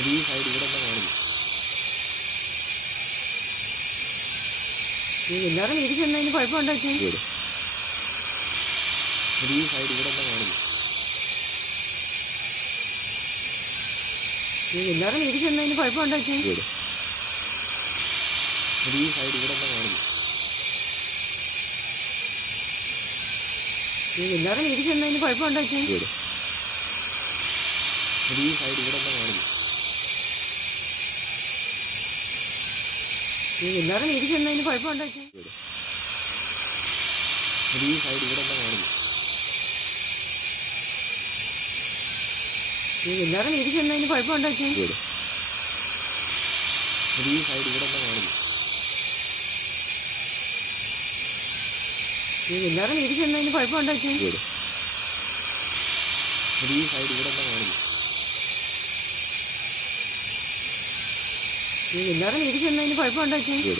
ഈ സൈഡ് ഇവിടെ തന്നെ കാണുന്നു. എല്ലാവരും വീട്ടിൽ ചെന്നതിന് കുഴപ്പമുണ്ടോ ചേച്ചി? ഇവിടെ ഈ സൈഡ് ഇവിടെ തന്നെ കാണുന്നു. എല്ലാവരും വീട്ടിൽ ചെന്നതിന് കുഴപ്പമുണ്ടോ ചേച്ചി? ഇവിടെ ഈ സൈഡ് ഇവിടെ തന്നെ കാണുന്നു. എല്ലാവരും വീട്ടിൽ ചെന്നതിന് കുഴപ്പമുണ്ടോ ചേച്ചി? ഈ സൈഡ് ഇവിടെ എന്താ കാണുന്നു എല്ലാവരും വീട്ടിൽ ചെന്നതിന് കുഴപ്പമുണ്ടോ ഈ സൈഡ് ഇവിടെ ചെന്നതിന് കുഴപ്പമുണ്ടോ ഇത് ഈ സൈഡ് ഇവിടെ ചെന്നതിന് കുഴപ്പമുണ്ടോ ഈ സൈഡ് ഇവിടെ എന്താ കാണുന്നു എല്ലാവരും വീട്ടിൽ ചെന്നതിന് കുഴപ്പമുണ്ടോ ചേച്ചി?